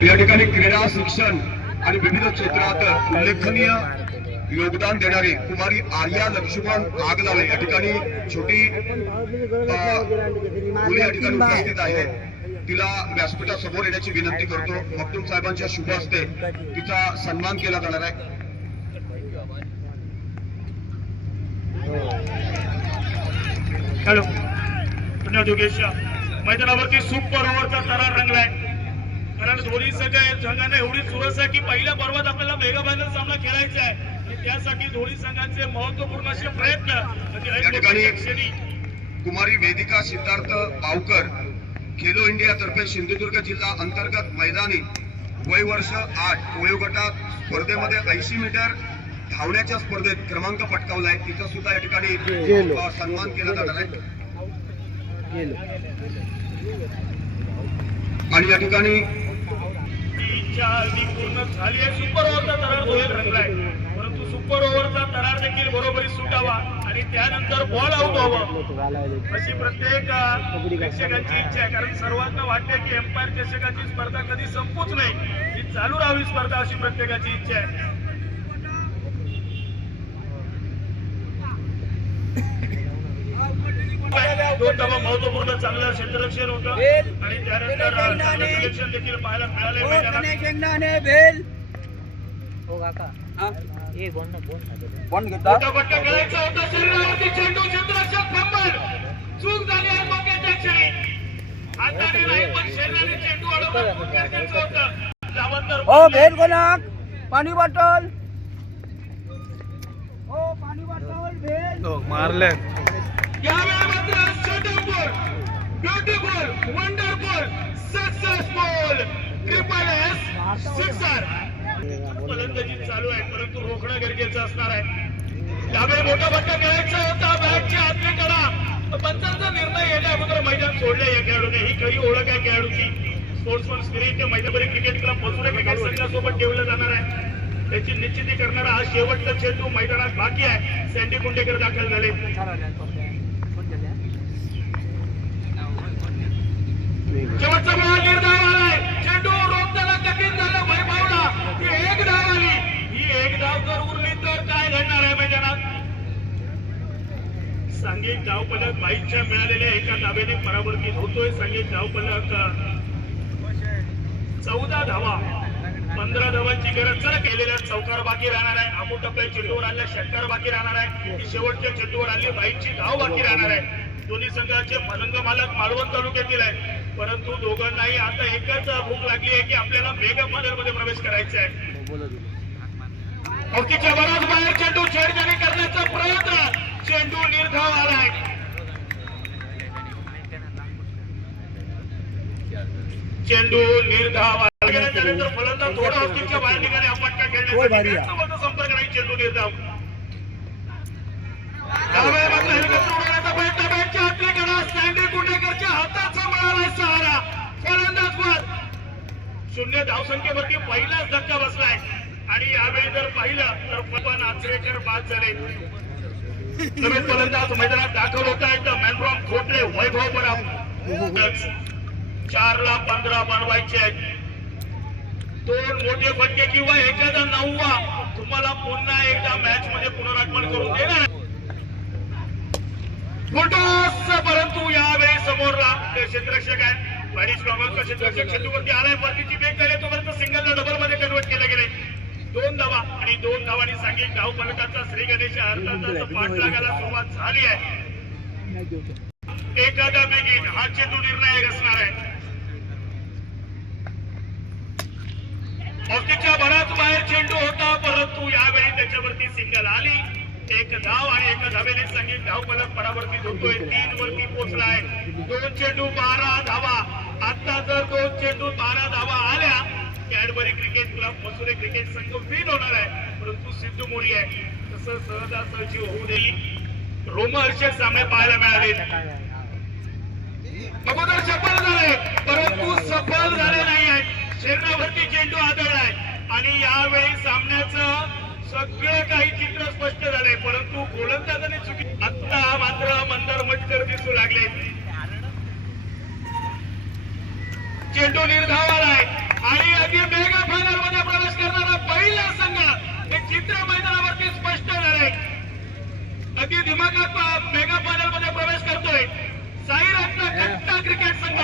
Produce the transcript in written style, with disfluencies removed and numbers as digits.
या ठिकाणी क्रीडा शिक्षण आणि विविध क्षेत्रात उल्लेखनीय योगदान देणारे कुमारी आर्या लक्ष्मण आगलावे या ठिकाणी छोटी मुली या ठिकाणी उपस्थित आहे। तिला व्यासपीठासमोर येण्याची विनंती करतो। मखदूम साहेबांच्या शुभ हस्ते तिचा सन्मान केला जाणार आहे। हॅलो पुन्हा जोगेश मैदानावरती सुपर ओव्हरचा तरार रंगलाय। कारण दोन्ही संघांना एवढी चुरस आहे की पहिल्या पर्वात आपल्याला मेगा फायनल सामना खेळायचा आहे आणि त्यासाठी दोन्ही संघांचे महत्त्वपूर्ण असे प्रयत्न या ठिकाणी कुमारी वेदिका सिद्धार्थ पावकर खेलो इंडिया तर्फे सिंधुदुर्ग जिल्हा अंतर्गत मैदानी वय वर्ष 8 वयोगटात स्पर्धेमध्ये 80 मीटर धावण्याच्या स्पर्धेत क्रमांक पटकावलाय। तिचा सुद्धा या ठिकाणी सन्मान केला जाणार आहे। आणि या ठिकाणी पूर्ण झाली आहे। सुपर ओव्हरचा तरार दोहेल रंगलाय, परंतु सुपर ओव्हरचा तरार देखील बरोबरी सुटावा आणि त्यानंतर बॉल आउट व्हावं अशी प्रत्येक प्रेक्षकांची इच्छा आहे। कारण सर्वांना वाटते की एम्पायर चषकाची स्पर्धा कधी संपूच नाही, ही चालू राहावी स्पर्धा अशी प्रत्येकाची इच्छा आहे। दोन धावा महत्वपूर्ण चांगलं क्षेत्ररक्षण होतं आणि त्यानंतर चांगलं सिलेक्शन देखील पाहायला मिळाले। फटका खेळायचा होता, शरीरावरती चेंडू, क्षेत्ररक्षक फंबल, चूक झाली आहे मौक्याच्या क्षणी। हाताने नाही पण शरीराने चेंडू अडवणं खूप गरजेचं होतं। त्यानंतर पाणी बॉटल, पाणी बॉटल भेल मारले। Beautiful, wonderful, successful, triple S sixer. फलंदाजी चालू आहे परंतु रोखणं गरजेचं असणार आहे। त्यामुळे मोठा फटका खेळायचा होता बॅटच्या आतल्याकडा, पंचांचा निर्णय येण्या अगोदर मैदान सोडले या खेळाडूने। ही खरी ओळख आहे खेळाडूची। स्पोर्ट्समन स्पिरिट मैदानी क्रिकेट क्लब मसुरे क्रिकेट संघासोबत ठेवलं जाणार आहे। त्याची निश्चिती करणारा हा शेवटचा चेंडू मैदानात बाकी आहे। सँडी कुंडेकर दाखल झाले। शेवटचा बॉल निर्धाव आलाय, चेंडू रोखताना कठीण झालं वैभवला। ती एक धाव आली, ही एक धाव जर उरली तर काय घडणार आहे मैदानात? सांघिक धावफलक बाईकच्या मिळालेल्या एका धावेने परावर्तित होतोय। सांघिक धावफलक 14 धावा, 15 धावांची गरज जर केलेल्या चौकार बाकी राहणार आहे। अमुक टप्प्यात चेंडूवर आलेल्या षटकार बाकी राहणार आहे। शेवटच्या चेंडूवर आली बाईकची धाव बाकी राहणार आहे। दोन्ही संघाचे फलंग मालक मालवण तालुक्यातील आहे, परंतु दोघांनाही आता एकच भूक लागली आहे की आपल्याला मेगा फायनल मध्ये प्रवेश करायचा आहे। हॉकीच्या बराच बाहेर चेंडू छेडछाडी करण्याचा प्रयत्न, चेंडू निर्धाव आलाय। चेंडू निर्धाव आल्यानंतर फलंदाज थोडा हॉकीच्या बाहेर निघाले। आपण काय खेळण्याचा संपर्क नाही, चेंडू निर्धाव। कुंडेकरच्या हाताचा मिळालाय सहारा, फलंदाज बाद। 0 धावसंख्येवरती पहिलाच धक्का बसलाय आणि यावेळी जर पाहिलं तर पण आचरेकर बाद झाले। नवीन फलंदाज मैदानात दाखल होत आहेत। मॅन फ्रॉम खोटले वैभव बराम 4 ला 15 बनवायचे आहेत। 2 मोठे फटके किंवा एखादा 9वा तुम्हाला पुन्हा एकदा मॅच मध्ये पुनरागमन करून देणार, परंतु यावेळी समोरला क्षेत्ररक्षक आहे। बारीश क्रमांक क्षेत्ररक्षक चेंडूवरती आलाय, वरतीची बेक झाली, तोपर्यंत सिंगलला डबल मध्ये कन्वर्ट केले गेले। 2 धावा आणि 2 धावांनी सांघिक धाव फलकाचा श्री गणेश अर्थातच पाठलागाला सुरुवात झाली आहे। एखादा बेगीन हा चेंडू निर्णायक असणार आहे। हॉकीच्या बराच बाहेर चेंडू होता, परंतु यावेळी त्याच्यावरती सिंगल आली। 1 धाव आणि 1 धावेने सांघिक धाव फलक परावर्तित होतोय। 3 वरती पोहोचलाय। 2 चेंडू 12 धावा। आता जर 2 चेंडू 12 धावा आल्या, Cadbury cricket club Masure cricket संघ विन होणार आहे, परंतु सिद्धू मोडी आहे तसं सहजासहजी होऊ दे। रोमहर्षक सामने पाहायला मिळाले। अगोदर सफल झाले परंतु सफल झाले नाही आहेत। शरीरावरती चेंडू आदळलाय आणि यावेळी सामन्याचं सगळं काही चित्र स्पष्ट झालंय, परंतु गोलंदाजाने चुकी। आता मात्र मंदार मटकर दिसू लागले। चेंडू निर्धाव आलाय आणि अगदी दिमागात मेगा फायनल मध्ये प्रवेश करतोय साई रत्न कट्टा क्रिकेट संघ